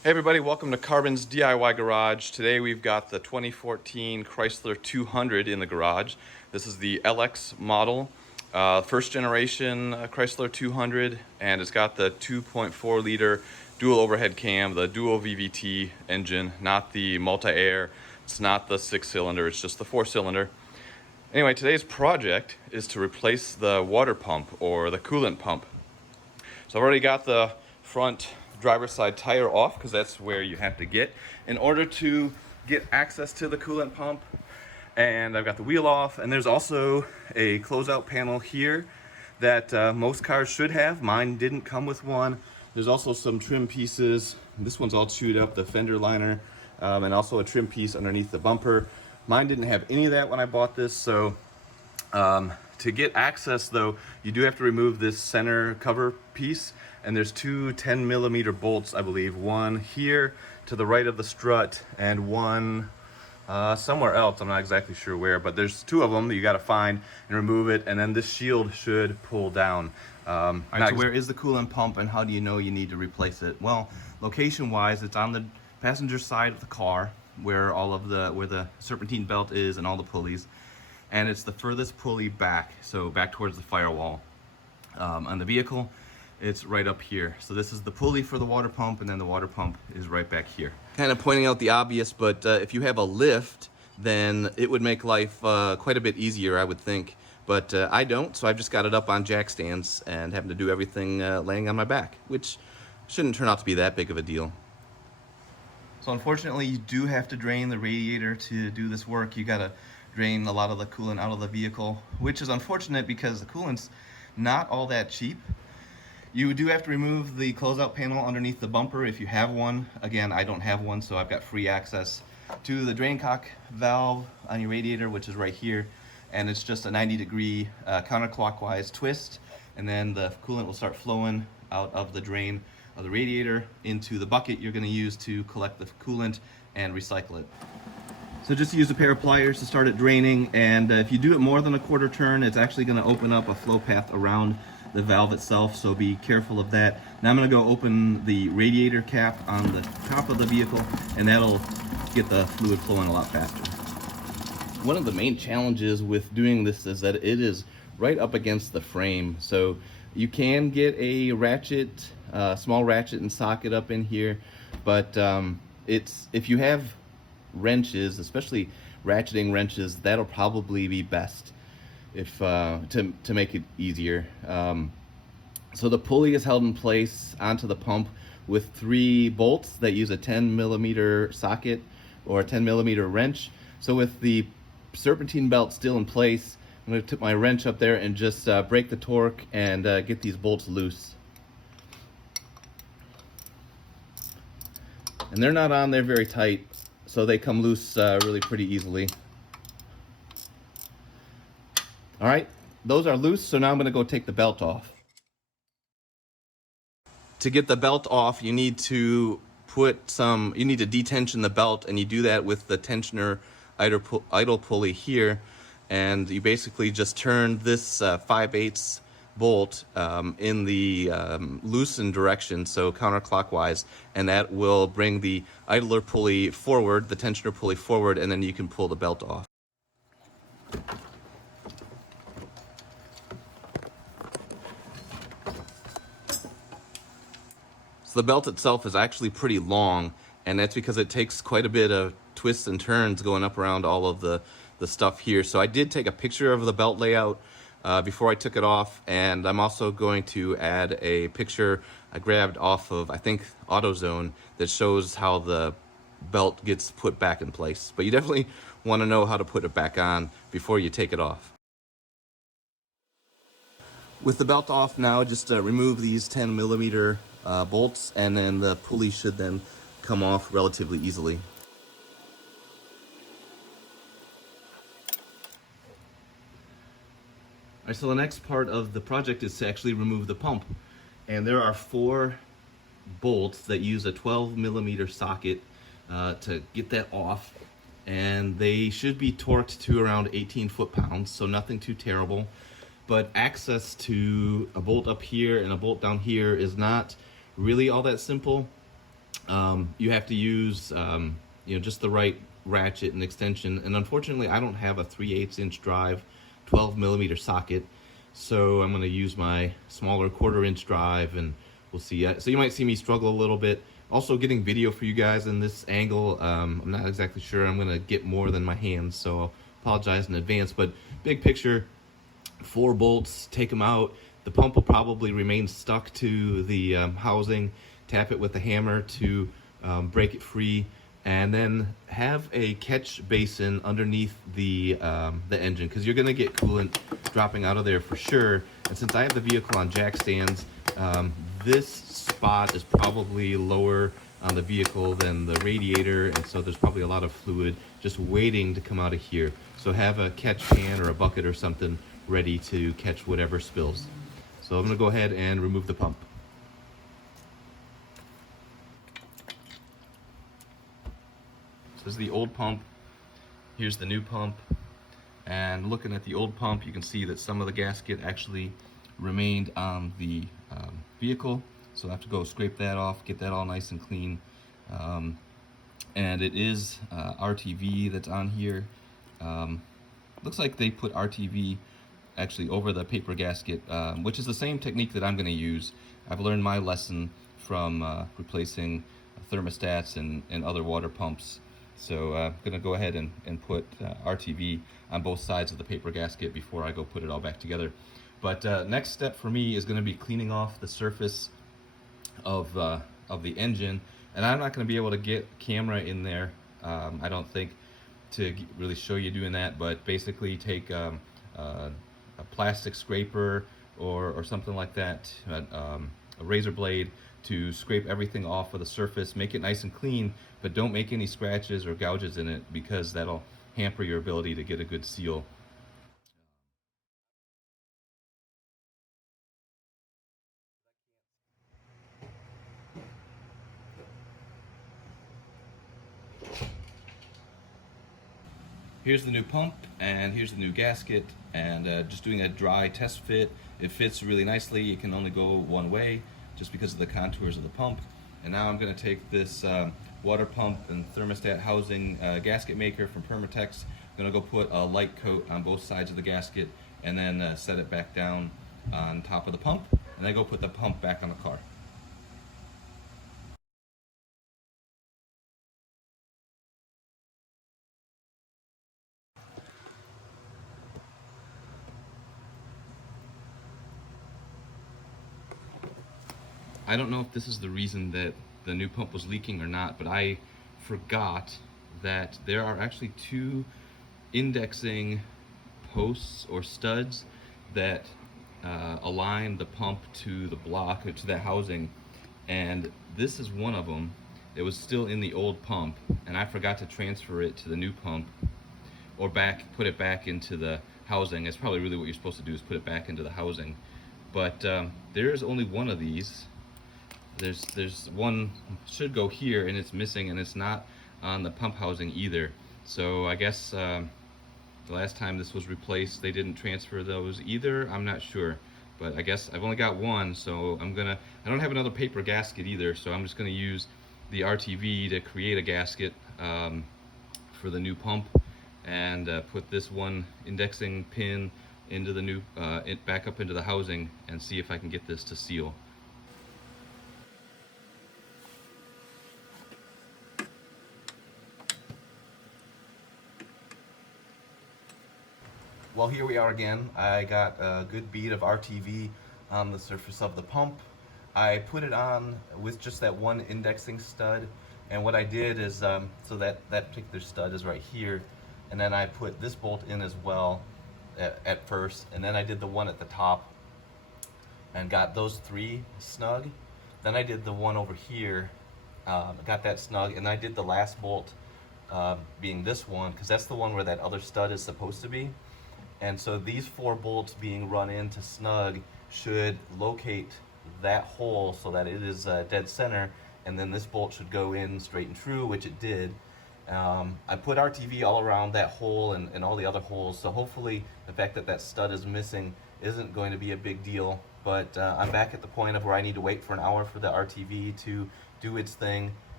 Hey everybody, welcome to Carbon's DIY Garage. Today we've got the 2014 Chrysler 200 in the garage. This is the LX model, first generation Chrysler 200, and it's got the 2.4 liter dual overhead cam, the dual VVT engine, not the multi-air. It's not the 6-cylinder, it's just the 4-cylinder. Anyway, today's project is to replace the water pump or the coolant pump. So I've already got the front driver's side tire off because that's where you have to get in order to get access to the coolant pump. And I've got the wheel off, and there's also a closeout panel here that most cars should have. Mine didn't come with one. There's also some trim pieces. This one's all chewed up, the fender liner, and also a trim piece underneath the bumper. Mine didn't have any of that when I bought this, so to get access though, you do have to remove this center cover piece, and there's two 10mm bolts, I believe. One here to the right of the strut and one somewhere else. I'm not exactly sure where, but there's two of them that you got to find and remove it, and then this shield should pull down. All right, so where is the coolant pump and how do you know you need to replace it? Well, location wise, it's on the passenger side of the car where the serpentine belt is and all the pulleys. And it's the furthest pulley back, so back towards the firewall. On the vehicle, it's right up here. So this is the pulley for the water pump, and then the water pump is right back here. Kind of pointing out the obvious, but if you have a lift, then it would make life quite a bit easier, I would think. But I don't, so I've just got it up on jack stands and having to do everything laying on my back, which shouldn't turn out to be that big of a deal. So unfortunately, you do have to drain the radiator to do this work. You gotta drain a lot of the coolant out of the vehicle, which is unfortunate because the coolant's not all that cheap. You do have to remove the closeout panel underneath the bumper if you have one. Again, I don't have one, so I've got free access to the draincock valve on your radiator, which is right here, and it's just a 90-degree counterclockwise twist, and then the coolant will start flowing out of the drain of the radiator into the bucket you're going to use to collect the coolant and recycle it. So just use a pair of pliers to start it draining, and if you do it more than a quarter turn, it's actually going to open up a flow path around the valve itself, so be careful of that. Now I'm going to go open the radiator cap on the top of the vehicle, and that'll get the fluid flowing a lot faster. One of the main challenges with doing this is that it is right up against the frame, so you can get a ratchet, small ratchet and socket up in here, but if you have wrenches, especially ratcheting wrenches, that'll probably be best if to make it easier. So the pulley is held in place onto the pump with 3 bolts that use a 10mm socket or a 10mm wrench. So with the serpentine belt still in place, I'm going to tip my wrench up there and just break the torque and get these bolts loose. And they're not on there very tight, so they come loose really pretty easily. All right, those are loose, so now I'm going to go take the belt off. To get the belt off, you need to detension the belt, and you do that with the tensioner idle pulley here, and you basically just turn this 5/8 bolt in the loosened direction, so counterclockwise, and that will bring the idler pulley forward, the tensioner pulley forward, and then you can pull the belt off. So the belt itself is actually pretty long, and that's because it takes quite a bit of twists and turns going up around all of the stuff here. So I did take a picture of the belt layout before I took it off, and I'm also going to add a picture I grabbed off of, I think, AutoZone, that shows how the belt gets put back in place. But you definitely want to know how to put it back on before you take it off. With the belt off now, just remove these 10mm bolts, and then the pulley should then come off relatively easily. All right, so the next part of the project is to actually remove the pump, and there are 4 bolts that use a 12mm socket to get that off, and they should be torqued to around 18 foot-pounds, so nothing too terrible. But access to a bolt up here and a bolt down here is not really all that simple. You have to use just the right ratchet and extension. And unfortunately, I don't have a 3/8" drive, 12mm socket, so I'm going to use my smaller 1/4" drive, and we'll see. So you might see me struggle a little bit. Also, getting video for you guys in this angle, I'm not exactly sure I'm going to get more than my hands, so I'll apologize in advance. But big picture, 4 bolts, take them out. The pump will probably remain stuck to the housing. Tap it with a hammer to break it free, and then have a catch basin underneath the engine, because you're going to get coolant dropping out of there for sure. And since I have the vehicle on jack stands, this spot is probably lower on the vehicle than the radiator, and so there's probably a lot of fluid just waiting to come out of here. So have a catch can or a bucket or something ready to catch whatever spills. So I'm going to go ahead and remove the pump. So this is the old pump. Here's the new pump. And looking at the old pump, you can see that some of the gasket actually remained on the vehicle. So I have to go scrape that off, get that all nice and clean. And it is RTV that's on here. Looks like they put RTV actually over the paper gasket, which is the same technique that I'm going to use. I've learned my lesson from replacing thermostats and other water pumps. So I'm going to go ahead and put RTV on both sides of the paper gasket before I go put it all back together. But next step for me is going to be cleaning off the surface of the engine. And I'm not going to be able to get camera in there, I don't think, to really show you doing that. But basically take a plastic scraper or something like that, a razor blade, to scrape everything off of the surface, make it nice and clean, but don't make any scratches or gouges in it, because that'll hamper your ability to get a good seal. Here's the new pump, and here's the new gasket, and just doing a dry test fit. It fits really nicely. It can only go one way just because of the contours of the pump. And now I'm going to take this water pump and thermostat housing gasket maker from Permatex. I'm going to go put a light coat on both sides of the gasket, and then set it back down on top of the pump, and then go put the pump back on the car. I don't know if this is the reason that the new pump was leaking or not, but I forgot that there are actually 2 indexing posts or studs that align the pump to the block or to the housing, and this is one of them. It was still in the old pump, and I forgot to transfer it to the new pump, or put it back into the housing. It's probably really what you're supposed to do, is put it back into the housing. But there's only one of these. There's one should go here, and it's missing, and it's not on the pump housing either. So I guess the last time this was replaced, they didn't transfer those either. I'm not sure, but I guess I've only got one, so I don't have another paper gasket either, so I'm just gonna use the RTV to create a gasket for the new pump, and put this one indexing pin into the new back up into the housing, and see if I can get this to seal. Well, here we are again. I got a good bead of RTV on the surface of the pump. I put it on with just that one indexing stud, and what I did is, so that particular stud is right here, and then I put this bolt in as well at first, and then I did the one at the top and got those 3 snug. Then I did the one over here, got that snug, and I did the last bolt being this one, because that's the one where that other stud is supposed to be. And so these 4 bolts being run into snug should locate that hole so that it is dead center, and then this bolt should go in straight and true, which it did. I put RTV all around that hole and all the other holes, so hopefully the fact that that stud is missing isn't going to be a big deal. But I'm back at the point of where I need to wait for an hour for the RTV to do its thing,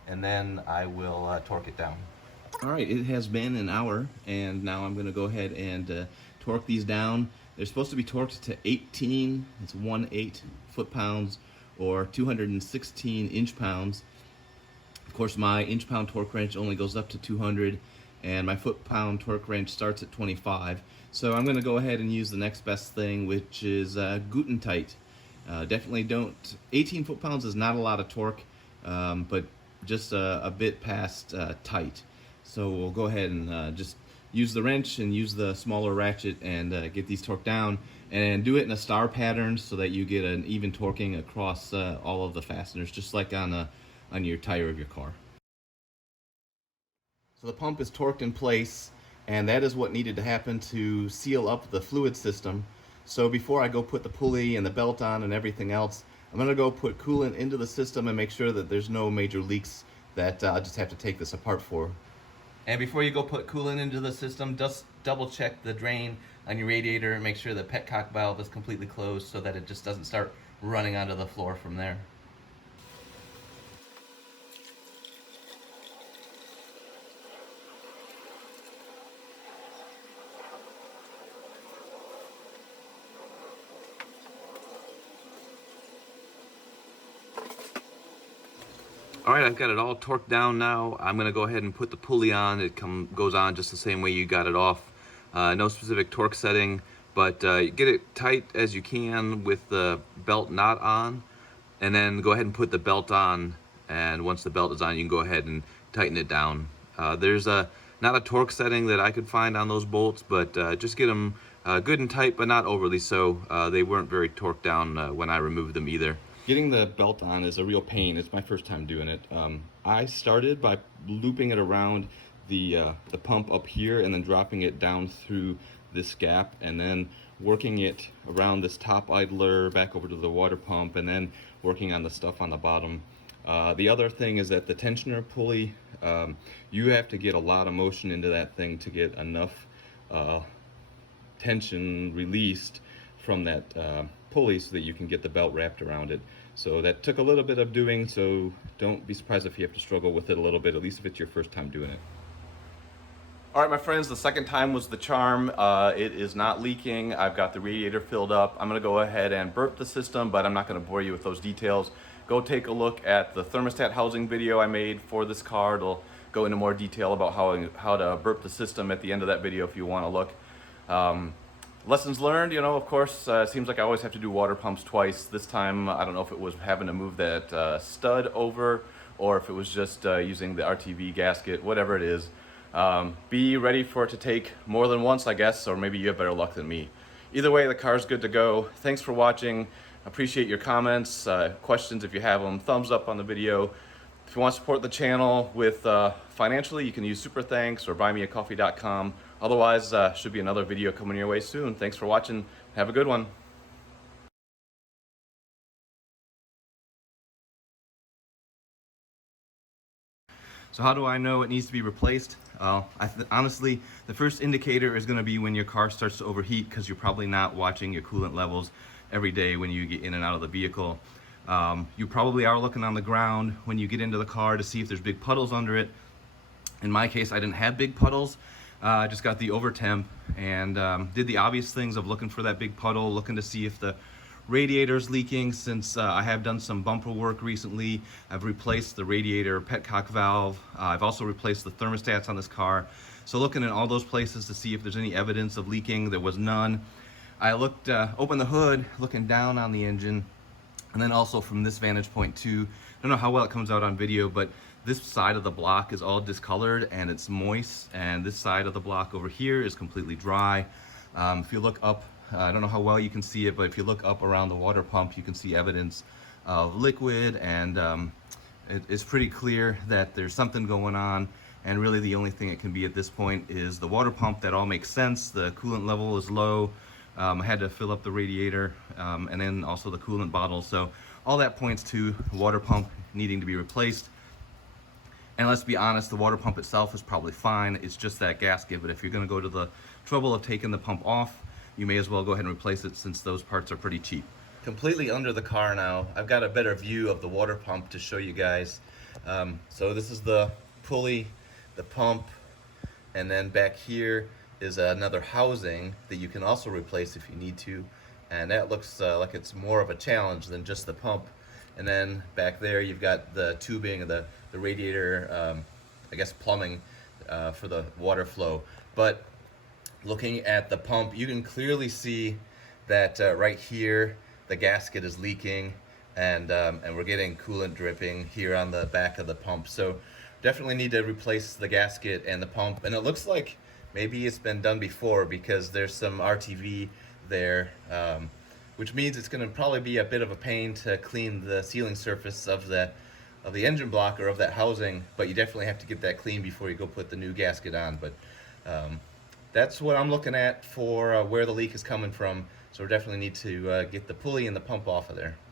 and then I will torque it down. All right, it has been an hour, and now I'm going to go ahead and torque these down. They're supposed to be torqued to 18, it's 1/8 foot-pounds, or 216 inch-pounds. Of course, my inch-pound torque wrench only goes up to 200, and my foot-pound torque wrench starts at 25. So I'm going to go ahead and use the next best thing, which is tight. Definitely don't, 18 foot-pounds is not a lot of torque, but just a bit past tight. So we'll go ahead and just use the wrench and use the smaller ratchet and get these torqued down, and do it in a star pattern so that you get an even torquing across all of the fasteners, just like on your tire of your car. So the pump is torqued in place, and that is what needed to happen to seal up the fluid system. So before I go put the pulley and the belt on and everything else, I'm going to go put coolant into the system and make sure that there's no major leaks that I'll just have to take this apart for. And before you go put coolant into the system, just double check the drain on your radiator and make sure the petcock valve is completely closed so that it just doesn't start running onto the floor from there. All right, I've got it all torqued down now. I'm gonna go ahead and put the pulley on. It goes on just the same way you got it off. No specific torque setting, but get it tight as you can with the belt not on, and then go ahead and put the belt on. And once the belt is on, you can go ahead and tighten it down. There's not a torque setting that I could find on those bolts, but just get them good and tight, but not overly so. They weren't very torqued down when I removed them either. Getting the belt on is a real pain. It's my first time doing it. I started by looping it around the pump up here and then dropping it down through this gap, and then working it around this top idler back over to the water pump, and then working on the stuff on the bottom. The other thing is that the tensioner pulley, you have to get a lot of motion into that thing to get enough tension released from that pulley so that you can get the belt wrapped around it. So that took a little bit of doing, so don't be surprised if you have to struggle with it a little bit, at least if it's your first time doing it. All right, my friends, the second time was the charm. It is not leaking. I've got the radiator filled up. I'm gonna go ahead and burp the system, but I'm not gonna bore you with those details. Go take a look at the thermostat housing video I made for this car. It'll go into more detail about how to burp the system at the end of that video if you wanna look. Lessons learned, of course, it seems like I always have to do water pumps twice. This time, I don't know if it was having to move that stud over, or if it was just using the RTV gasket, whatever it is. Be ready for it to take more than once, I guess, or maybe you have better luck than me. Either way, the car's good to go. Thanks for watching. Appreciate your comments, questions if you have them, thumbs up on the video. If you want to support the channel with financially, you can use Super Thanks or buymeacoffee.com. Otherwise, should be another video coming your way soon. Thanks for watching. Have a good one. So how do I know it needs to be replaced? Honestly, the first indicator is going to be when your car starts to overheat, because you're probably not watching your coolant levels every day when you get in and out of the vehicle. You probably are looking on the ground when you get into the car to see if there's big puddles under it. In my case, I didn't have big puddles. I just got the over temp and did the obvious things of looking for that big puddle, looking to see if the radiator's leaking. Since I have done some bumper work recently, I've replaced the radiator petcock valve. I've also replaced the thermostats on this car. So looking in all those places to see if there's any evidence of leaking. There was none. I looked, opened the hood, looking down on the engine, and then also from this vantage point too. I don't know how well it comes out on video, but this side of the block is all discolored and it's moist, and this side of the block over here is completely dry. If you look up, I don't know how well you can see it, but if you look up around the water pump, you can see evidence of liquid, and it's pretty clear that there's something going on. And really the only thing it can be at this point is the water pump. That all makes sense. The coolant level is low. I had to fill up the radiator and then also the coolant bottle. So all that points to the water pump needing to be replaced. And let's be honest, the water pump itself is probably fine. It's just that gasket. But if you're going to go to the trouble of taking the pump off, you may as well go ahead and replace it, since those parts are pretty cheap. Completely under the car now. I've got a better view of the water pump to show you guys. So this is the pulley, the pump, and then back here is another housing that you can also replace if you need to, and that looks like it's more of a challenge than just the pump. And then back there you've got the tubing, the radiator, I guess plumbing for the water flow. But looking at the pump, you can clearly see that right here the gasket is leaking, and we're getting coolant dripping here on the back of the pump. So definitely need to replace the gasket and the pump. And it looks like maybe it's been done before because there's some RTV there, which means it's going to probably be a bit of a pain to clean the sealing surface of the engine block or of that housing. But you definitely have to get that clean before you go put the new gasket on. But that's what I'm looking at for where the leak is coming from. So we definitely need to get the pulley and the pump off of there.